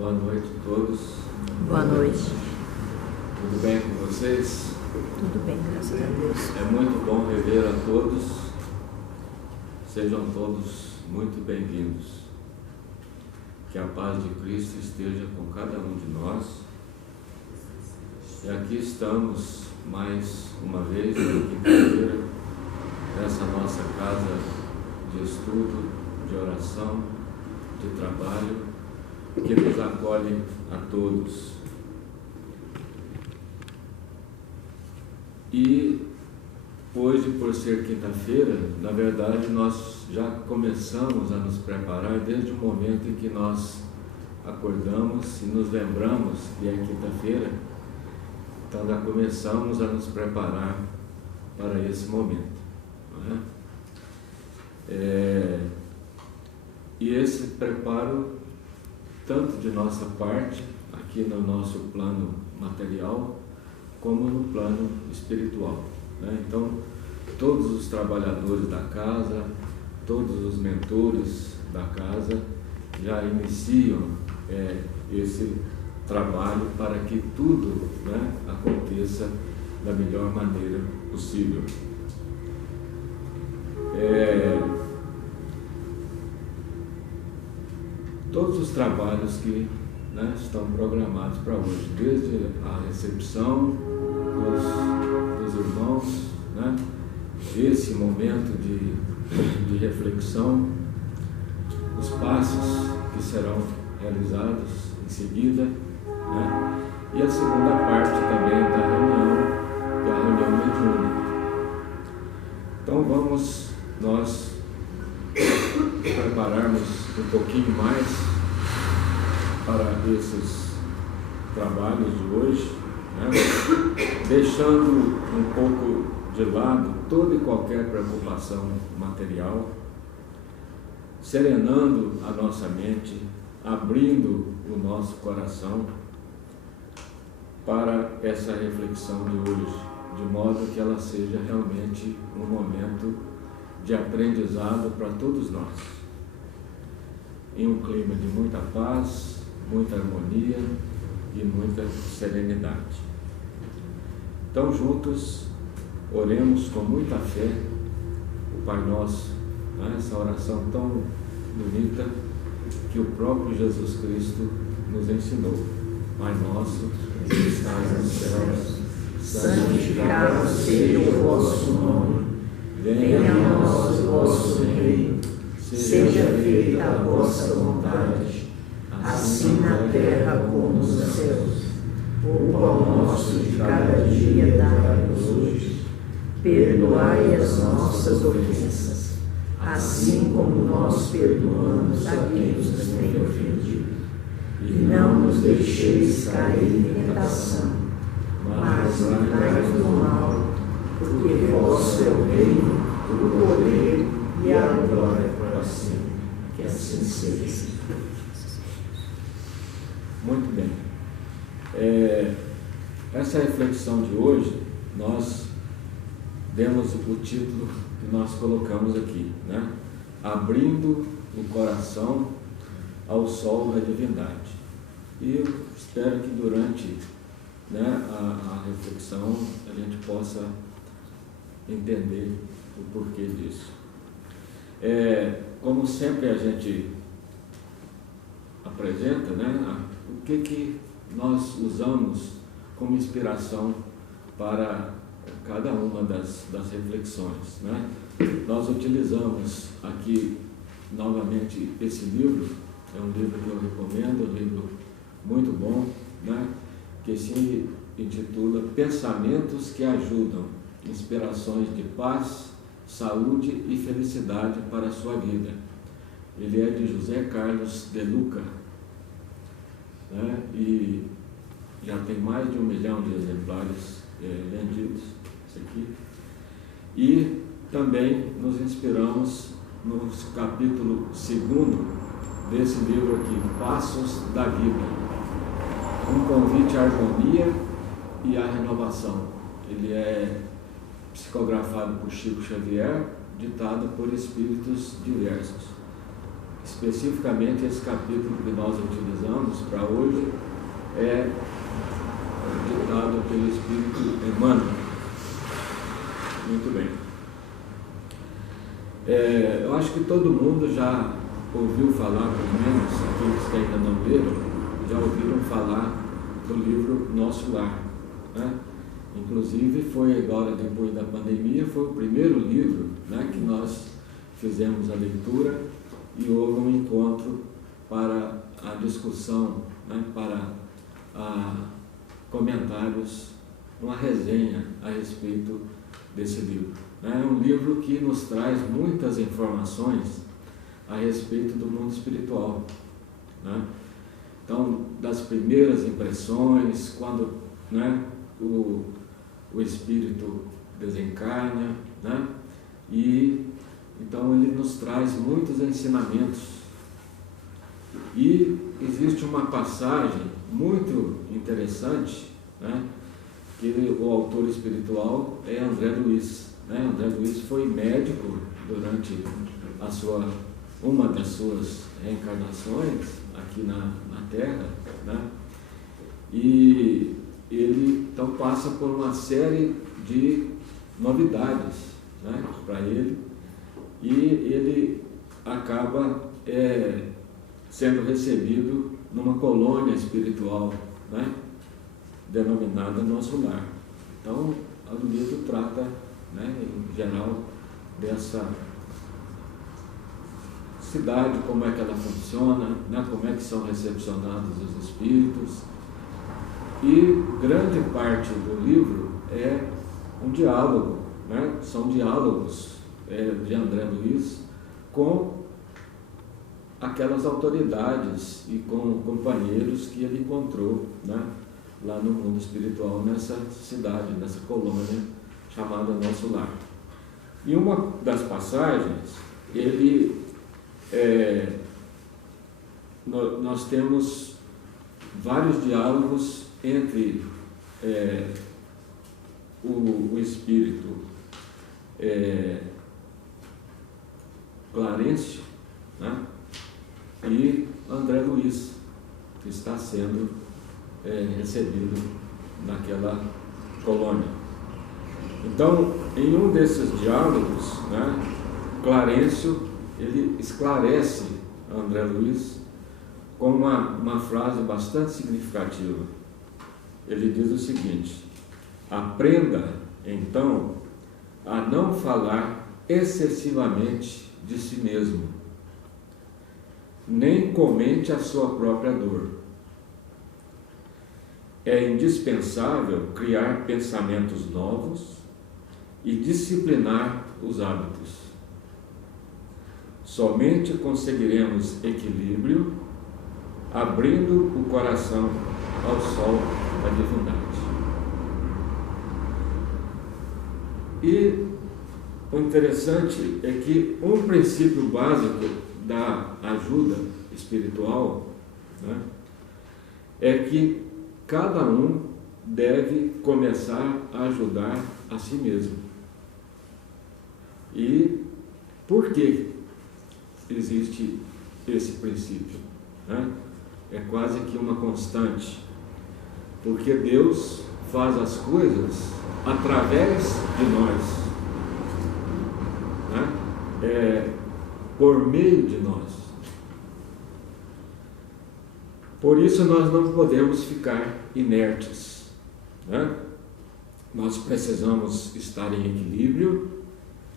Boa noite a todos. Boa noite. Tudo bem com vocês? Tudo bem, graças a Deus. É muito bom rever a todos. Sejam todos muito bem-vindos. Que a paz de Cristo esteja com cada um de nós. E aqui estamos mais uma vez, na quinta-feira, nessa nossa casa de estudo, de oração, de trabalho, que nos acolhe a todos. E hoje, por ser quinta-feira, na verdade nós já começamos a nos preparar desde o momento em que nós acordamos e nos lembramos que é quinta-feira. Então já começamos a nos preparar para esse momento, não é? E esse preparo, tanto de nossa parte, aqui no nosso plano material, como no plano espiritual, né? Então, todos os trabalhadores da casa, todos os mentores da casa já iniciam esse trabalho para que tudo, né, aconteça da melhor maneira possível. Todos os trabalhos que, né, estão programados para hoje, desde a recepção dos irmãos, né, esse momento de reflexão, os passos que serão realizados em seguida, né, e a segunda parte também da reunião, que é a reunião mediúnica. Então vamos nós prepararmos um pouquinho mais para esses trabalhos de hoje, né? Deixando um pouco de lado toda e qualquer preocupação material, serenando a nossa mente, abrindo o nosso coração para essa reflexão de hoje, de modo que ela seja realmente um momento de aprendizado para todos nós, em um clima de muita paz, muita harmonia e muita serenidade. Então, juntos, oremos com muita fé o Pai Nosso, né? Essa oração tão bonita que o próprio Jesus Cristo nos ensinou. Pai Nosso, que estás nos céus, Santificado seja o vosso nome. Venha a nós o vosso reino, seja feita a vossa vontade, assim na terra como nos céus. O pão nosso de cada dia dai-nos hoje. Perdoai as nossas ofensas, assim como nós perdoamos a quem nos tem ofendido. E não nos deixeis cair em tentação, mas livrai-nos do mal, porque vosso é o reino, o poder e a glória para sempre. Que assim seja. Muito bem. Essa reflexão de hoje, nós demos o título que nós colocamos aqui, né? Abrindo o coração ao sol da divindade. E eu espero que durante, né, a reflexão a gente possa entender o porquê disso. Como sempre a gente apresenta, né, o que nós usamos como inspiração para cada uma das reflexões, né? Nós utilizamos aqui novamente esse livro, é um livro que eu recomendo, um livro muito bom, né, que se intitula Pensamentos que Ajudam, Inspirações de Paz, Saúde e Felicidade para a Sua Vida. Ele é de José Carlos de Luca, né, e já tem mais de 1 milhão de exemplares vendidos, isso aqui. E também nos inspiramos no capítulo 2º desse livro aqui, Passos da Vida, um convite à harmonia e à renovação. Ele é psicografado por Chico Xavier, ditado por espíritos diversos. especificamente esse capítulo que nós utilizamos para hoje é ditado pelo Espírito Emmanuel. Muito bem. Eu acho que todo mundo já ouviu falar, pelo menos aqueles que ainda não leram, já ouviram falar do livro Nosso Lar, né? Inclusive foi agora, depois da pandemia, foi o primeiro livro, né, que nós fizemos a leitura e houve um encontro para a discussão, né, para comentários, uma resenha a respeito desse livro. É um livro que nos traz muitas informações a respeito do mundo espiritual, né? Então, das primeiras impressões, quando, né, o espírito desencarna, né? E então ele nos traz muitos ensinamentos. E existe uma passagem muito interessante, né, que o autor espiritual é André Luiz, né? André Luiz foi médico durante uma das suas reencarnações aqui na Terra, né? E ele então passa por uma série de novidades, né, para ele, e ele acaba sendo recebido numa colônia espiritual, né, denominada Nosso Lar. Então, o livro trata, né, em geral, dessa cidade, como é que ela funciona, né, como é que são recepcionados os espíritos. E grande parte do livro é um diálogo, né? São diálogos de André Luiz com aquelas autoridades e com companheiros que ele encontrou, né, lá no mundo espiritual, nessa cidade, nessa colônia chamada Nosso Lar. E uma das passagens, nós temos vários diálogos entre o espírito Clarencio, né, e André Luiz, que está sendo recebido naquela colônia. Então, em um desses diálogos, né, Clarencio, ele esclarece André Luiz com uma frase bastante significativa. Ele diz o seguinte: aprenda, então, a não falar excessivamente de si mesmo, nem comente a sua própria dor. É indispensável criar pensamentos novos e disciplinar os hábitos. Somente conseguiremos equilíbrio abrindo o coração ao sol da divindade. E o interessante é que um princípio básico da ajuda espiritual, né, é que cada um deve começar a ajudar a si mesmo. E por que existe esse princípio, né? É quase que uma constante, porque Deus faz as coisas através de nós, né? Por meio de nós. Por isso nós não podemos ficar inertes, né? Nós precisamos estar em equilíbrio,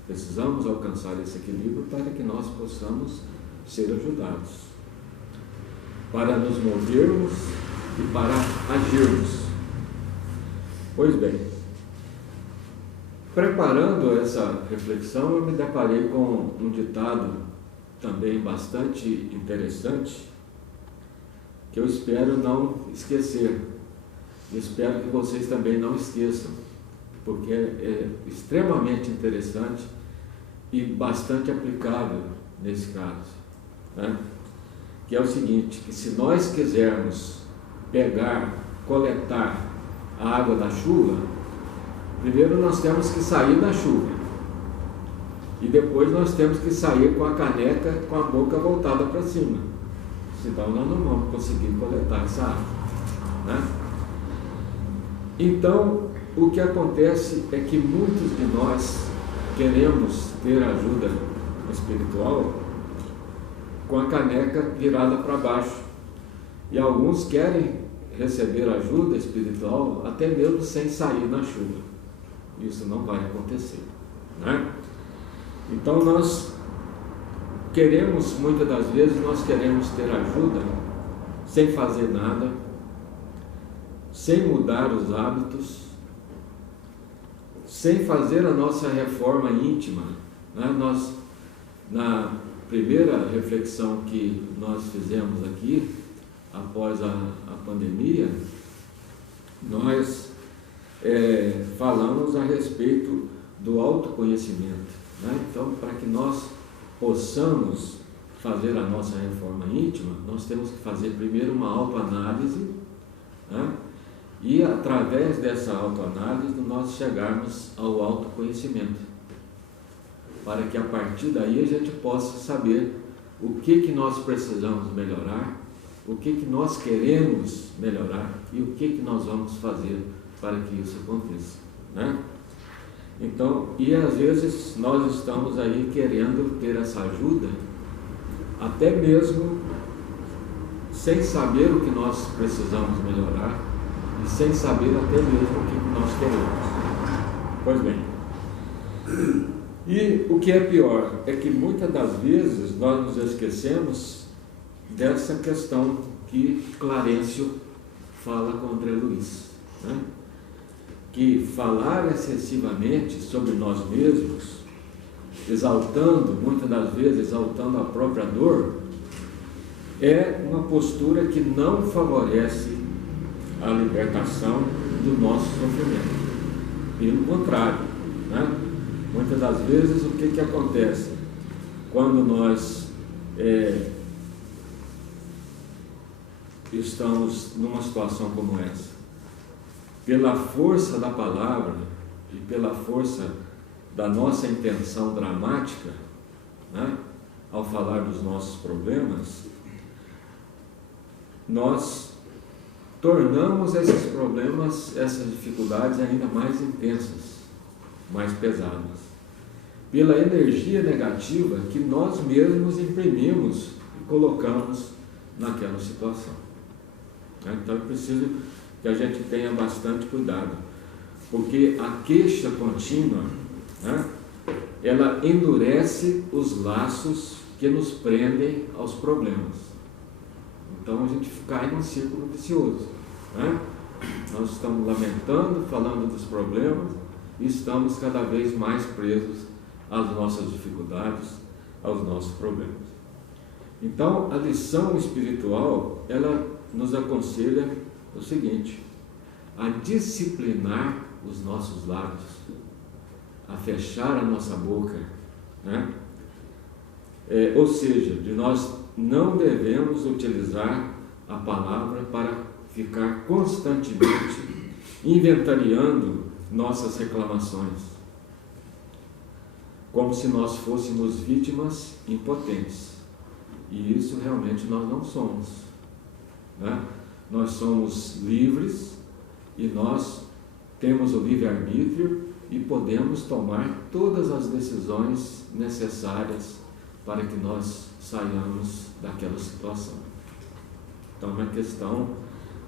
precisamos alcançar esse equilíbrio para que nós possamos ser ajudados, para nos movermos e para agirmos. Pois bem, preparando essa reflexão, eu me deparei com um ditado também bastante interessante, que eu espero não esquecer. Espero que vocês também não esqueçam, porque é extremamente interessante e bastante aplicável nesse caso, né? Que é o seguinte: que se nós quisermos coletar a água da chuva, primeiro nós temos que sair da chuva. E depois nós temos que sair com a caneca com a boca voltada para cima, senão nós não vamos conseguir coletar essa água, né? Então, o que acontece é que muitos de nós queremos ter ajuda espiritual com a caneca virada para baixo, e alguns querem receber ajuda espiritual até mesmo sem sair na chuva. Isso não vai acontecer, né? Então nós queremos, muitas das vezes, nós queremos ter ajuda sem fazer nada, sem mudar os hábitos, sem fazer a nossa reforma íntima, né? Nós, na primeira reflexão que nós fizemos aqui, após a pandemia, nós falamos a respeito do autoconhecimento, né? Então, para que nós possamos fazer a nossa reforma íntima, nós temos que fazer primeiro uma autoanálise, né? E através dessa autoanálise nós chegarmos ao autoconhecimento, para que a partir daí a gente possa saber o que nós precisamos melhorar, o que nós queremos melhorar e o que nós vamos fazer para que isso aconteça, né? Então, e às vezes nós estamos aí querendo ter essa ajuda, até mesmo sem saber o que nós precisamos melhorar e sem saber até mesmo o que nós queremos. Pois bem, e o que é pior é que muitas das vezes nós nos esquecemos dessa questão que Clarencio fala com André Luiz, né? Que falar excessivamente sobre nós mesmos, exaltando, muitas das vezes exaltando a própria dor, é uma postura que não favorece a libertação do nosso sofrimento. Pelo contrário, né? Muitas das vezes o que acontece? Quando nós estamos numa situação como essa, pela força da palavra e pela força da nossa intenção dramática, né, ao falar dos nossos problemas, nós tornamos esses problemas, essas dificuldades ainda mais intensas, mais pesadas, pela energia negativa que nós mesmos imprimimos e colocamos naquela situação. Então é preciso que a gente tenha bastante cuidado, porque a queixa contínua, né, ela endurece os laços que nos prendem aos problemas. Então a gente cai num círculo vicioso, né? Nós estamos lamentando, falando dos problemas e estamos cada vez mais presos às nossas dificuldades, aos nossos problemas. Então a lição espiritual, ela nos aconselha o seguinte: a disciplinar os nossos lábios, a fechar a nossa boca, né? Ou seja, de nós não devemos utilizar a palavra para ficar constantemente inventariando nossas reclamações, como se nós fôssemos vítimas impotentes, e isso realmente nós não somos, né? Nós somos livres e nós temos o livre-arbítrio e podemos tomar todas as decisões necessárias para que nós saiamos daquela situação. Então é uma questão,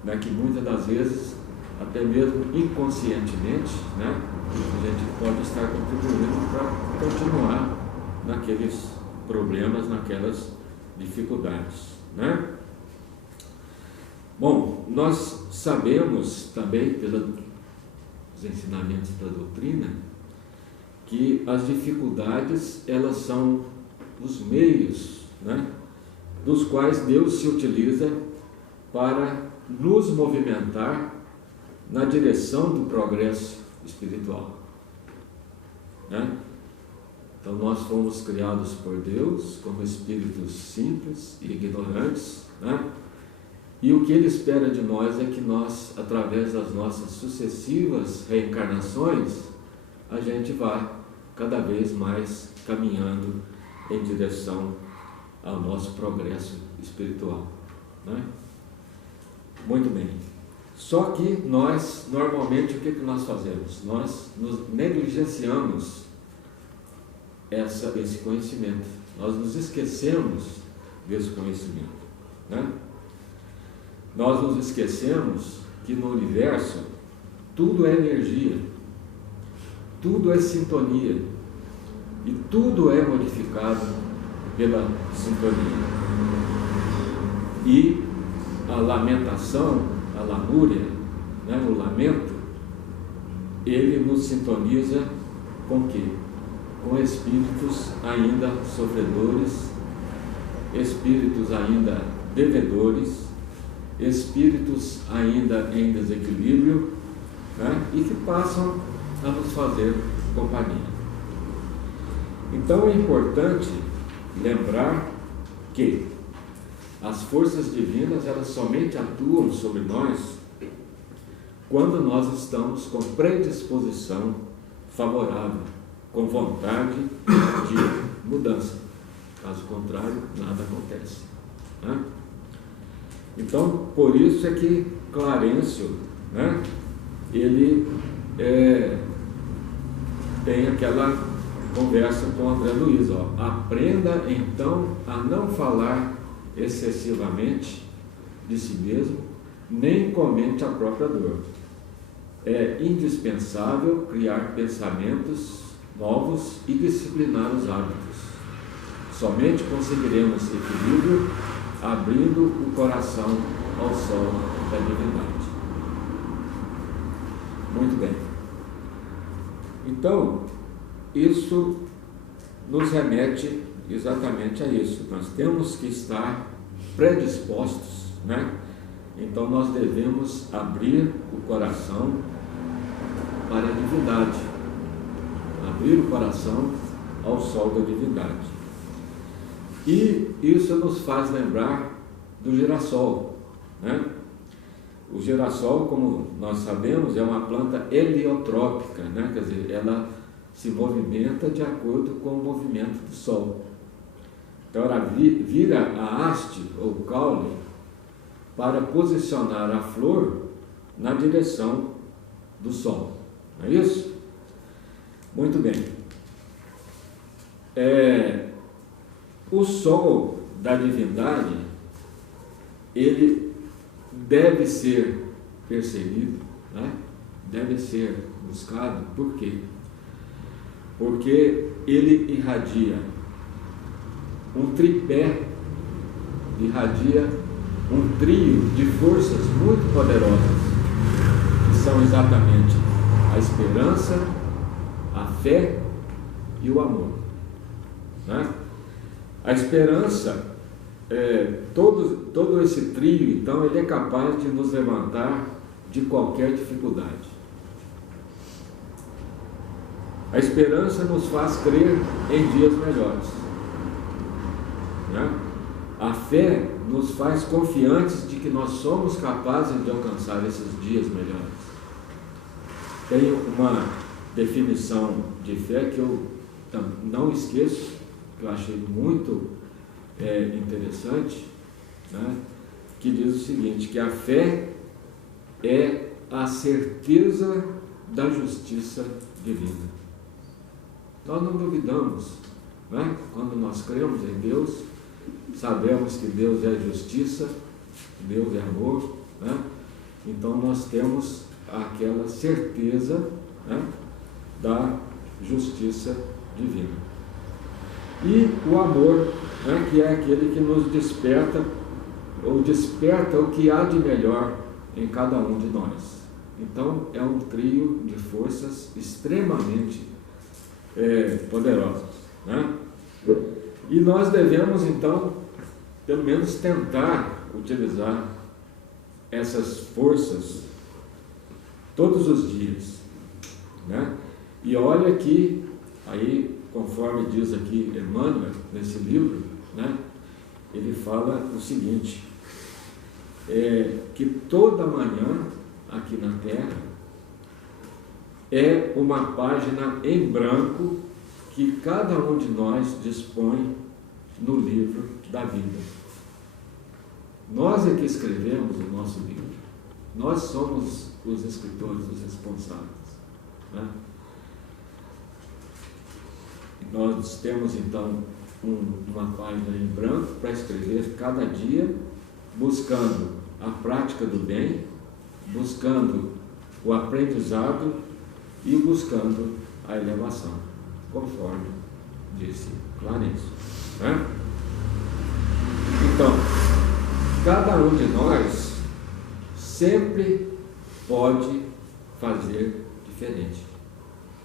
né, que muitas das vezes, até mesmo inconscientemente, né, a gente pode estar contribuindo para continuar naqueles problemas, naquelas dificuldades, né? Bom, nós sabemos também, pelos ensinamentos da doutrina, que as dificuldades, elas são os meios, né, dos quais Deus se utiliza para nos movimentar na direção do progresso espiritual, né? Então nós fomos criados por Deus como espíritos simples e ignorantes, né? E o que Ele espera de nós é que nós, através das nossas sucessivas reencarnações, a gente vá cada vez mais caminhando em direção ao nosso progresso espiritual, né? Muito bem. Só que nós, normalmente, o que nós fazemos? Nós nos negligenciamos esse conhecimento. Nós nos esquecemos desse conhecimento, né? Nós nos esquecemos que no universo tudo é energia, tudo é sintonia e tudo é modificado pela sintonia. E a lamentação, a lamúria, né, o lamento, ele nos sintoniza com o quê? Com espíritos ainda sofredores, espíritos ainda devedores, espíritos ainda em desequilíbrio, né, e que passam a nos fazer companhia. Então é importante lembrar que as forças divinas, elas somente atuam sobre nós quando nós estamos com predisposição favorável, com vontade de mudança. Caso contrário, nada acontece, né? Então, por isso é que Clarencio, né, ele tem aquela conversa com André Luiz, ó, aprenda então a não falar excessivamente de si mesmo, nem comente a própria dor. É indispensável criar pensamentos novos e disciplinar os hábitos. Somente conseguiremos equilíbrio abrindo o coração ao sol da divindade. Muito bem. Então, isso nos remete exatamente a isso. Nós temos que estar predispostos, né? Então nós devemos abrir o coração para a divindade, abrir o coração ao sol da divindade. E isso nos faz lembrar do girassol, né? O girassol, como nós sabemos, é uma planta heliotrópica, né? Quer dizer, ela se movimenta de acordo com o movimento do sol. Então ela vira a haste ou caule para posicionar a flor na direção do sol. Não é isso? Muito bem. O sol da divindade, ele deve ser percebido, né? Deve ser buscado. Por quê? Porque ele irradia um tripé, irradia um trio de forças muito poderosas, que são exatamente a esperança, a fé e o amor, né? A esperança, todo esse trio, então, ele é capaz de nos levantar de qualquer dificuldade. A esperança nos faz crer em dias melhores, né? A fé nos faz confiantes de que nós somos capazes de alcançar esses dias melhores. Tem uma definição de fé que eu não esqueço, que eu achei muito interessante, né? Que diz o seguinte, que a fé é a certeza da justiça divina. Nós não duvidamos, né? Quando nós cremos em Deus, sabemos que Deus é justiça, Deus é amor, né? Então nós temos aquela certeza, né, da justiça divina. E o amor, né, que é aquele que nos desperta, ou desperta o que há de melhor em cada um de nós. Então é um trio de forças extremamente poderosas, né? E nós devemos então, pelo menos, tentar utilizar essas forças todos os dias, né? E olha que, aí, conforme diz aqui Emmanuel, nesse livro, né, ele fala o seguinte, que toda manhã, aqui na Terra, é uma página em branco que cada um de nós dispõe no livro da vida. Nós é que escrevemos o nosso livro. Nós somos os escritores, os responsáveis, né? Nós temos então uma página em branco para escrever cada dia, buscando a prática do bem, buscando o aprendizado e buscando a elevação, conforme disse Clarencio, né? Então, cada um de nós sempre pode fazer diferente,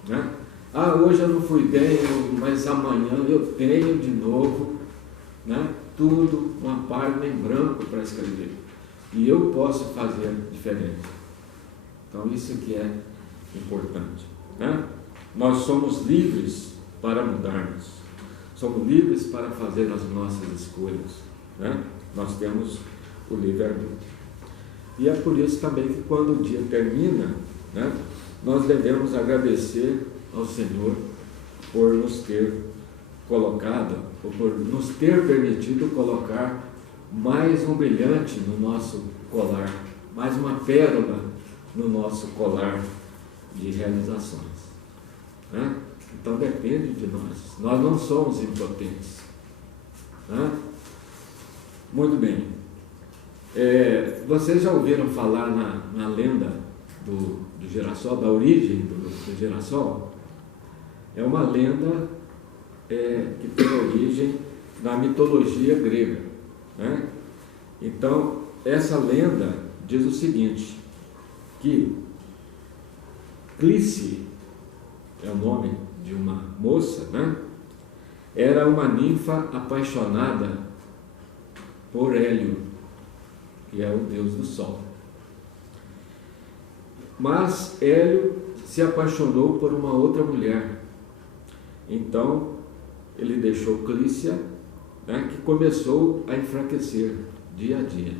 né? Ah, hoje eu não fui bem, mas amanhã eu tenho de novo, né? Tudo, uma página em branco para escrever. E eu posso fazer diferente. Então isso que é importante, né? Nós somos livres para mudarmos. Somos livres para fazer as nossas escolhas, né? Nós temos o livre-arbítrio. E é por isso também que quando o dia termina, né, nós devemos agradecer ao Senhor por nos ter colocado, ou por nos ter permitido colocar mais um brilhante no nosso colar, mais uma pérola no nosso colar de realizações, né? Então depende de nós. Nós não somos impotentes, né? Muito bem. Vocês já ouviram falar na lenda do girassol, da origem do girassol? É uma lenda que tem origem na mitologia grega, né? Então, essa lenda diz o seguinte, que Clície, é o nome de uma moça, né? Era uma ninfa apaixonada por Hélio, que é o deus do sol. Mas Hélio se apaixonou por uma outra mulher. Então, ele deixou Clícia, né, que começou a enfraquecer dia a dia.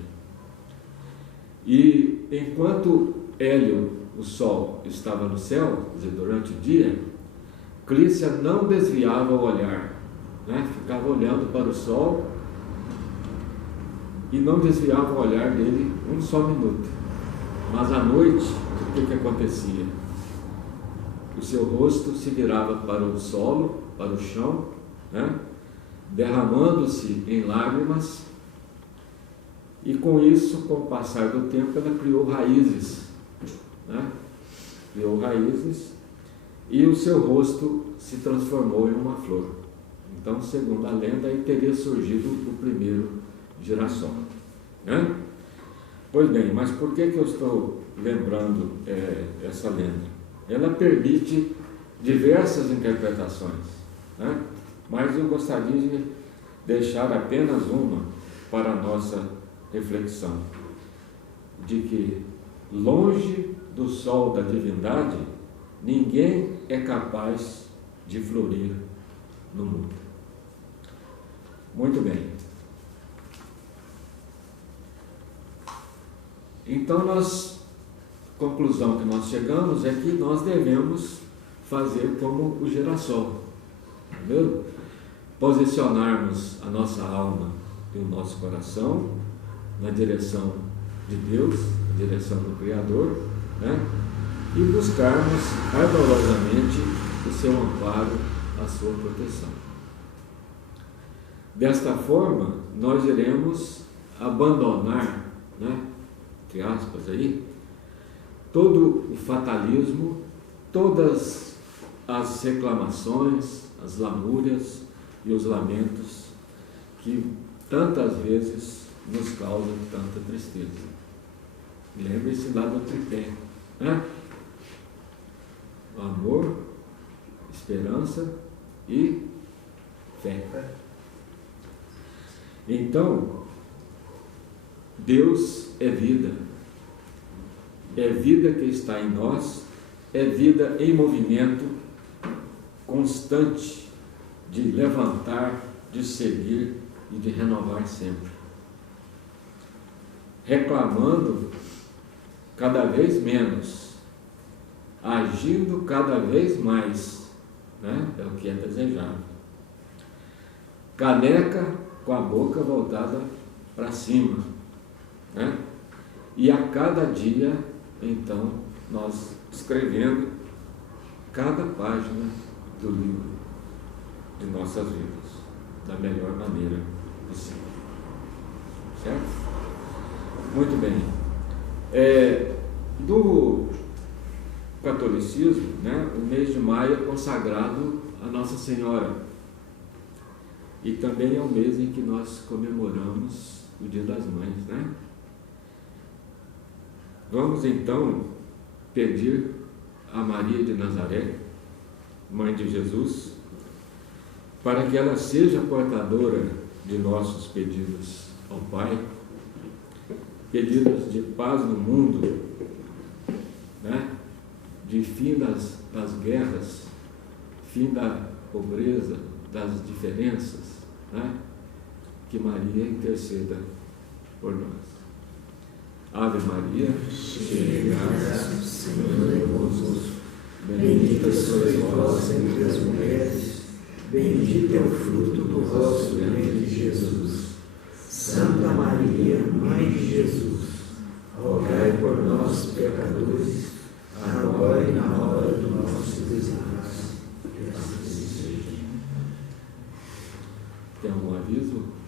E enquanto Hélio, o sol, estava no céu, quer dizer, durante o dia, Clícia não desviava o olhar, né, ficava olhando para o sol e não desviava o olhar dele um só minuto. Mas à noite, o que acontecia? O seu rosto se virava para o solo, para o chão, né? Derramando-se em lágrimas, e com isso, com o passar do tempo, ela criou raízes, né? Criou raízes, e o seu rosto se transformou em uma flor. Então, segundo a lenda, aí teria surgido o primeiro girassol, né? Pois bem, mas por que eu estou lembrando essa lenda? Ela permite diversas interpretações, né? Mas eu gostaria de deixar apenas uma para a nossa reflexão, de que longe do sol da divindade, ninguém é capaz de florir no mundo. Muito bem. Então, conclusão que nós chegamos é que nós devemos fazer como o girassol, entendeu? Posicionarmos a nossa alma e o nosso coração na direção de Deus, na direção do Criador, né? E buscarmos ardorosamente o seu amparo, a sua proteção. Desta forma, nós iremos abandonar, né, entre aspas aí, todo o fatalismo, todas as reclamações, as lamúrias e os lamentos que tantas vezes nos causam tanta tristeza. Lembre-se lá do tripé, né? Amor, esperança e fé. Então, Deus é vida que está em nós, é vida em movimento constante de levantar, de seguir e de renovar sempre. Reclamando cada vez menos, agindo cada vez mais né? É o que é desejável. Caneca com a boca voltada para cima, né? E a cada dia, então, nós escrevendo cada página do livro de nossas vidas, da melhor maneira possível. Certo? Muito bem. Do catolicismo, né, o mês de maio é consagrado a Nossa Senhora. E também é o mês em que nós comemoramos o Dia das Mães, né? Vamos então pedir a Maria de Nazaré, Mãe de Jesus, para que ela seja portadora de nossos pedidos ao Pai, pedidos de paz no mundo, né? De fim das guerras, fim da pobreza, das diferenças, né? Que Maria interceda por nós. Ave Maria, cheia de graça, o Senhor é convosco. Bendita sois vós entre as mulheres, bendito é o fruto do vosso ventre, Jesus. Santa Maria, Mãe de Jesus, rogai por nós, pecadores, agora e na hora do nosso desenlace. Que assim seja. Tem algum aviso?